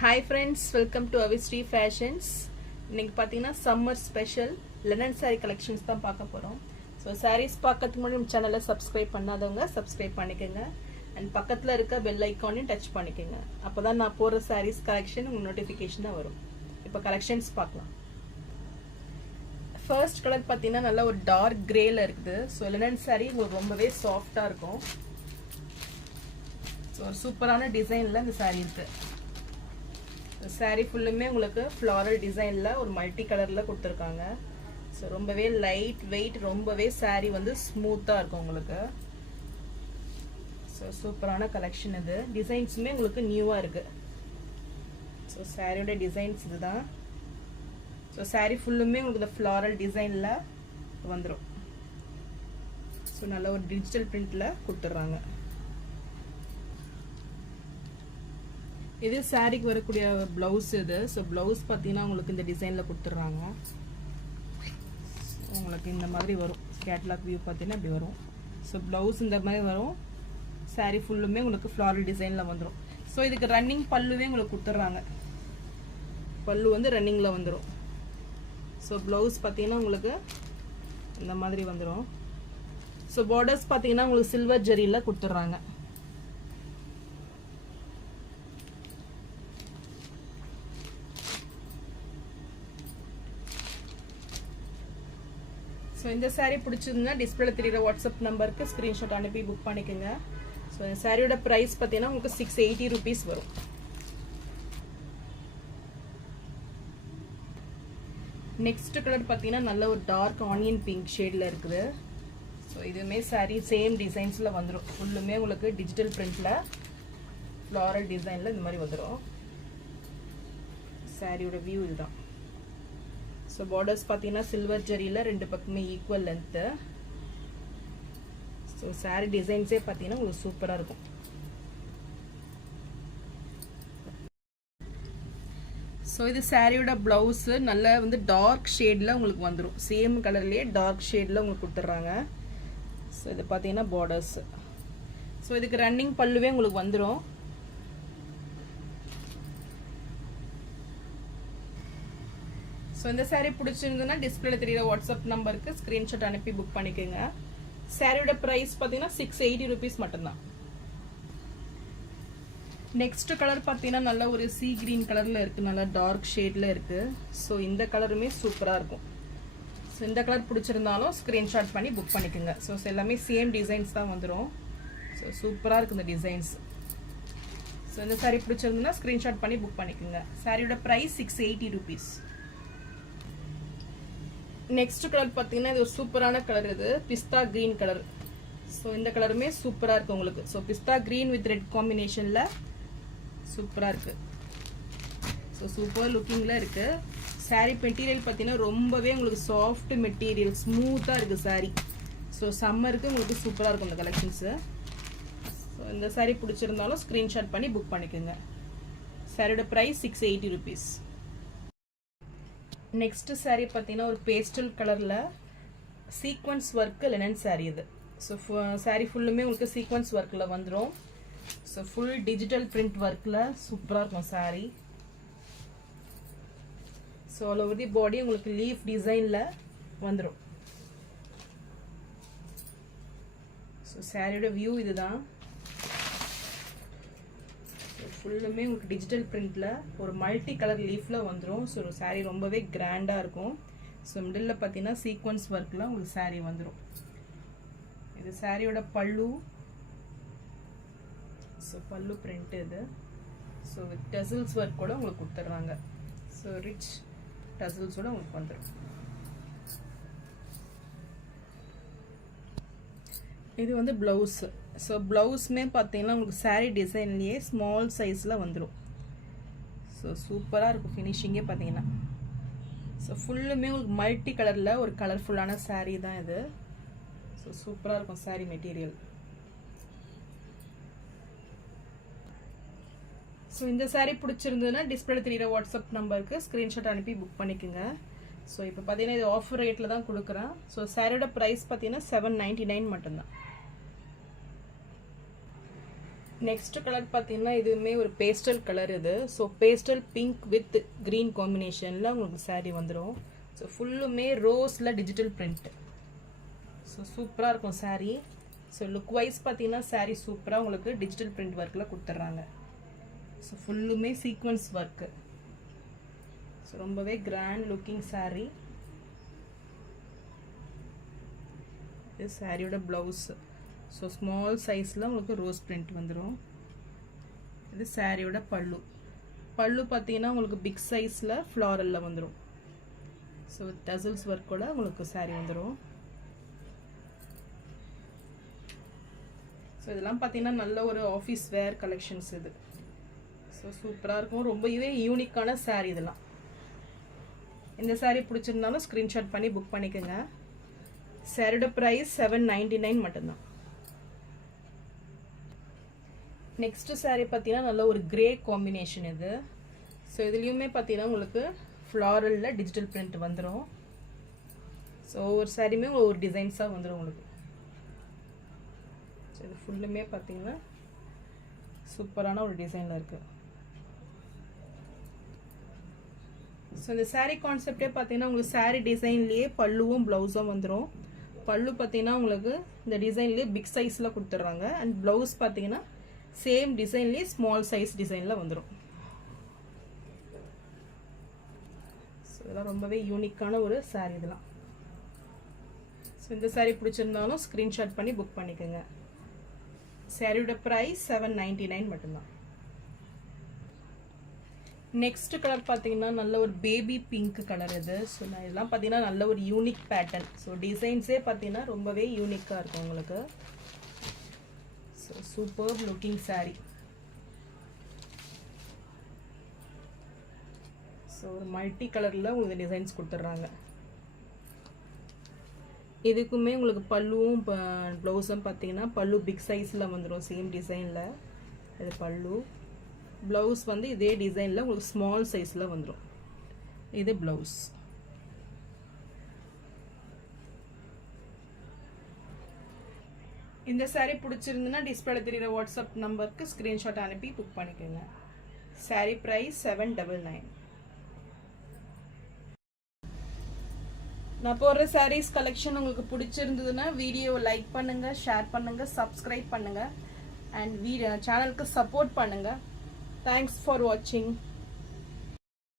Hi friends, welcome to Avistri Fashions. இன்னைக்கு பாத்தீங்கன்னா summer special linen saree collections தான் பார்க்க போறோம். So sarees பார்க்கிறதுக்கு முன்னாடி நம்ம சேனலை subscribe பண்ணாதவங்க subscribe பண்ணிக்கங்க and பக்கத்துல இருக்க bell icon-ஐயும் touch பண்ணிக்கங்க. அப்பதான் நான் போற sarees collection உங்களுக்கு notification வரும். இப்போ collections பார்க்கலாம். First color பாத்தீங்கன்னா நல்ல ஒரு dark grey-ல இருக்குது. So linen saree உங்களுக்கு ரொம்பவே சாஃப்ட்டா இருக்கும். So சூப்பரான டிசைன்ல இந்த saree இருக்கு. saree ஃபுல்லுமே உங்களுக்கு floral designல ஒரு மல்டி கலர்ல கொடுத்திருக்காங்க. சோ ரொம்பவே லைட் வெயிட், ரொம்பவே saree வந்து ஸ்மூத்தா இருக்கும் உங்களுக்கு. சோ சூப்பரான கலெக்ஷன் இது. டிசைன்ஸ்மே உங்களுக்கு நியூவா இருக்கு. சோ சாரியோட டிசைன்ஸ் இதுதான். சோ saree ஃபுல்லுமே உங்களுக்கு இந்த floral designல வந்துரும். சோ நல்ல ஒரு டிஜிட்டல் பிரிண்ட்ல கொடுத்துறாங்க. இது சாரிக்கு வரக்கூடிய ப்ளவுஸ் இது. ஸோ ப்ளவுஸ் பார்த்தீங்கன்னா உங்களுக்கு இந்த டிசைனில் கொடுத்துட்றாங்க. உங்களுக்கு இந்த மாதிரி வரும். கேட்லாக் வியூ பார்த்தீங்கன்னா இப்படி வரும். ஸோ ப்ளவுஸ் இந்த மாதிரி வரும். சாரி ஃபுல்லுமே உங்களுக்கு ஃப்ளாரல் டிசைனில் வந்துடும். ஸோ இதுக்கு ரன்னிங் பல்லுவே உங்களுக்கு கொடுத்துட்றாங்க. பல்லு வந்து ரன்னிங்கில் வந்துடும். ஸோ ப்ளவுஸ் பார்த்தீங்கன்னா உங்களுக்கு இந்த மாதிரி வந்துடும். ஸோ பார்டர்ஸ் பார்த்தீங்கன்னா உங்களுக்கு சில்வர் ஜெரியில் கொடுத்துட்றாங்க. ஸோ இந்த சாரீ பிடிச்சிருந்தா டிஸ்பிளேல தெரியுற வாட்ஸ்அப் நம்பருக்கு ஸ்க்ரீன்ஷாட் அனுப்பி புக் பண்ணிக்கோங்க. ஸோ இந்த சாரியோட ப்ரைஸ் பார்த்தீங்கன்னா உங்களுக்கு 680 rupees வரும். நெக்ஸ்ட் கலர் பார்த்தீங்கன்னா நல்ல ஒரு டார்க் ஆனியன் பிங்க் ஷேடில் இருக்குது. ஸோ இதுவுமே சாரீ சேம் டிசைன்ஸில் வந்துடும். ஃபுல்லுமே உங்களுக்கு டிஜிட்டல் பிரிண்டில் ஃப்ளாரல் டிசைனில் இந்த மாதிரி வந்துடும். சாரியோட வியூ இதுதான். ஸோ பார்டர்ஸ் பார்த்தீங்கன்னா சில்வர் ஜெரியில் ரெண்டு பக்கமே ஈக்குவல் லென்த்து. ஸோ சாரீ டிசைன்ஸே பார்த்தீங்கன்னா உங்களுக்கு சூப்பராக இருக்கும். ஸோ இது சாரியோட ப்ளவுஸு நல்ல வந்து டார்க் ஷேடில் உங்களுக்கு வந்துடும். சேம் கலர்லேயே டார்க் ஷேடில் உங்களுக்கு கொடுத்துட்றாங்க. ஸோ இது பார்த்தீங்கன்னா பார்டர்ஸு. ஸோ இதுக்கு ரன்னிங் பல்லுவே உங்களுக்கு வந்துடும். ஸோ இந்த சாரீ பிடிச்சிருந்ததுன்னா டிஸ்பிளேல தெரியுற வாட்ஸ்அப் நம்பருக்கு ஸ்க்ரீன்ஷாட் அனுப்பி புக் பண்ணிக்கோங்க. சாரியோட ப்ரைஸ் பார்த்தீங்கன்னா 680 rupees மட்டும்தான். நெக்ஸ்ட் கலர் பார்த்தீங்கன்னா நல்ல ஒரு சீ கிரீன் கலரில் இருக்குது. நல்லா டார்க் ஷேடில் இருக்குது. ஸோ இந்த கலருமே சூப்பராக இருக்கும். ஸோ இந்த கலர் பிடிச்சிருந்தாலும் ஸ்க்ரீன்ஷாட் பண்ணி புக் பண்ணிக்கோங்க. ஸோ எல்லாமே சேம் டிசைன்ஸ் தான் வந்துடும். ஸோ சூப்பராக இருக்குது இந்த டிசைன்ஸ். ஸோ இந்த சாரீ பிடிச்சிருந்ததுன்னா ஸ்க்ரீன்ஷாட் பண்ணி புக் பண்ணிக்கோங்க. சாரியோட ப்ரைஸ் 680 rupees. நெக்ஸ்ட் கலர் பார்த்தீங்கன்னா இது ஒரு சூப்பரான கலர். இது பிஸ்தா கிரீன் கலர். ஸோ இந்த கலருமே சூப்பராக இருக்குது உங்களுக்கு. So pista green with red காம்பினேஷனில் சூப்பராக இருக்குது. ஸோ சூப்பர் லுக்கிங்கில் இருக்குது. சாரீ மெட்டீரியல் பார்த்தீங்கன்னா ரொம்பவே உங்களுக்கு சாஃப்ட் மெட்டீரியல், ஸ்மூத்தாக இருக்குது சாரீ. ஸோ சம்மருக்கு உங்களுக்கு சூப்பராக இருக்கும் இந்த கலெக்ஷன்ஸு. ஸோ இந்த சாரீ பிடிச்சிருந்தாலும் ஸ்க்ரீன்ஷாட் பண்ணி புக் பண்ணிக்கோங்க. சாரியோட ப்ரைஸ் 680 rupees. நெக்ஸ்ட் சாரீ பார்த்தீங்கன்னா ஒரு பேஸ்டல் கலரில் சீக்வன்ஸ் ஒர்க்கு லினன் சாரீ இது. ஸோ சாரீ ஃபுல்லுமே உங்களுக்கு சீக்வன்ஸ் ஒர்க்கில் வந்துடும். ஸோ ஃபுல் டிஜிட்டல் பிரிண்ட் ஒர்க்கில் சூப்பராக இருக்கும் sari. So all over the body உங்களுக்கு லீஃப் டிசைனில் வந்துடும். ஸோ சாரியோட வியூ இதுதான். ஃபுல்லுமே உங்களுக்கு டிஜிட்டல் பிரிண்டில் ஒரு மல்டி கலர் லீஃபில் வந்துடும். ஸோ சாரீ ரொம்பவே கிராண்டாக இருக்கும். ஸோ மிடில் பார்த்தீங்கன்னா சீக்வன்ஸ் ஒர்க்கில் உங்களுக்கு சாரீ வந்துடும். இது சாரியோட பல்லு. ஸோ பல்லு பிரிண்ட் இது. ஸோ வித் டசில்ஸ் ஒர்க் கூட உங்களுக்கு கொடுத்துட்றாங்க. ஸோ ரிச் டசில்ஸோட உங்களுக்கு வந்துடும். இது வந்து ப்ளவுஸு. ஸோ ப்ளவுஸுமே பார்த்தீங்கன்னா உங்களுக்கு சாரீ டிசைன்லேயே ஸ்மால் சைஸில் வந்துடும். ஸோ சூப்பராக இருக்கும் ஃபினிஷிங்கே பார்த்தீங்கன்னா. ஸோ ஃபுல்லுமே உங்களுக்கு மல்டி கலரில் ஒரு கலர்ஃபுல்லான சாரீ தான் இது. ஸோ சூப்பராக இருக்கும் சாரீ மெட்டீரியல். ஸோ இந்த சாரீ பிடிச்சிருந்ததுன்னா டிஸ்பிளேல தெரியுற வாட்ஸ்அப் நம்பருக்கு ஸ்க்ரீன்ஷாட் அனுப்பி புக் பண்ணிக்கோங்க. ஸோ இப்போ பார்த்தீங்கன்னா இது ஆஃபர் ரேட்டில் தான் கொடுக்குறேன். ஸோ சாரியோட ப்ரைஸ் பார்த்தீங்கன்னா 799 மட்டும்தான். நெக்ஸ்ட் கலர் பார்த்தீங்கன்னா இதுவுமே ஒரு பேஸ்டல் கலர் இது. So pastel pink with green காம்பினேஷனில் உங்களுக்கு saree வந்துடும். ஸோ ஃபுல்லுமே ரோஸில் டிஜிட்டல் பிரிண்ட். ஸோ சூப்பராக இருக்கும் saree. ஸோ லுக் வைஸ் பார்த்தீங்கன்னா saree சூப்பராக உங்களுக்கு டிஜிட்டல் பிரிண்ட் ஒர்க்கில் கொடுத்துட்றாங்க. ஸோ ஃபுல்லுமே சீக்வன்ஸ் ஒர்க்கு. ஸோ ரொம்பவே கிராண்ட் லுக்கிங் saree. இது சாரியோட ப்ளவுஸ். ஸோ ஸ்மால் சைஸில் உங்களுக்கு ரோஸ் பிரிண்ட் வந்துடும். இது சாரியோட பல்லு. பல்லு பார்த்தீங்கன்னா உங்களுக்கு பிக் சைஸில் ஃப்ளாரலில் வந்துடும். ஸோ டசல்ஸ் ஒர்க்கோட உங்களுக்கு சாரி வந்துடும். ஸோ இதெல்லாம் பார்த்தீங்கன்னா நல்ல ஒரு ஆஃபீஸ் வேர் கலெக்ஷன்ஸ் இது. ஸோ சூப்பராக இருக்கும். ரொம்பவே யூனிக்கான சாரி இதெல்லாம். இந்த சாரி பிடிச்சிருந்தாலும் ஸ்க்ரீன்ஷாட் பண்ணி புக் பண்ணிக்கோங்க. சாரியோட ப்ரைஸ் 799 மட்டும்தான். நெக்ஸ்ட் saree பார்த்தீங்கன்னா நல்ல ஒரு கிரே காம்பினேஷன் இது. ஸோ இதுலேயுமே பார்த்தீங்கன்னா உங்களுக்கு ஃப்ளாரலில் டிஜிட்டல் பிரிண்ட் வந்துடும். ஸோ ஒவ்வொரு சாரியுமே ஒவ்வொரு டிசைன்ஸாக வந்துடும் உங்களுக்கு. ஸோ இது ஃபுல்லுமே பார்த்தீங்கன்னா சூப்பரான ஒரு டிசைனில் இருக்குது. ஸோ இந்த saree கான்செப்டே பார்த்தீங்கன்னா உங்களுக்கு saree டிசைன்லேயே பல்லுவும் ப்ளவுஸும் வந்துடும். பல்லு பார்த்தீங்கன்னா உங்களுக்கு இந்த டிசைன்லேயே பிக் சைஸில் கொடுத்துட்றாங்க. அண்ட் ப்ளவுஸ் பார்த்தீங்கன்னா சேம் டிசைன்லேயே ஸ்மால் சைஸ் டிசைனில் வந்துடும். ஸோ இதெல்லாம் ரொம்பவே யூனிக்கான ஒரு saree இதெல்லாம். ஸோ இந்த saree பிடிச்சிருந்தாலும் ஸ்க்ரீன்ஷாட் பண்ணி புக் பண்ணிக்கோங்க. சாரியோட ப்ரைஸ் 799 மட்டும்தான். நெக்ஸ்ட் கலர் பார்த்தீங்கன்னா நல்ல ஒரு பேபி பிங்க் கலர் இது. ஸோ நான் இதெல்லாம் பார்த்தீங்கன்னா நல்ல ஒரு யூனிக் பேட்டர்ன். ஸோ டிசைன்ஸே பார்த்தீங்கன்னா ரொம்பவே யூனிக்காக இருக்கும் உங்களுக்கு. So super looking saree. So ஒரு மல்டி கலரில் உங்களுக்கு டிசைன்ஸ் கொடுத்துட்றாங்க. இதுக்குமே உங்களுக்கு பல்லுவும் ப்ளவுஸும் பார்த்தீங்கன்னா பல்லு பிக் சைஸில் வந்துடும் சேம் டிசைனில். இது பல்லு. ப்ளவுஸ் வந்து இதே டிசைனில் உங்களுக்கு ஸ்மால் சைஸில் வந்துடும். இது ப்ளவுஸ். இந்த saree பிடிச்சிருந்துன்னா டிஸ்பிளேல தெரியுற வாட்ஸ்அப் நம்பருக்கு ஸ்க்ரீன்ஷாட் அனுப்பி புக் பண்ணிக்கோங்க. saree price 799. நான் போடுற sarees கலெக்ஷன் உங்களுக்கு பிடிச்சிருந்ததுன்னா வீடியோவை லைக் பண்ணுங்கள், ஷேர் பண்ணுங்கள், சப்ஸ்கிரைப் பண்ணுங்கள் அண்ட் சேனலுக்கு சப்போர்ட் பண்ணுங்கள். Thanks for watching.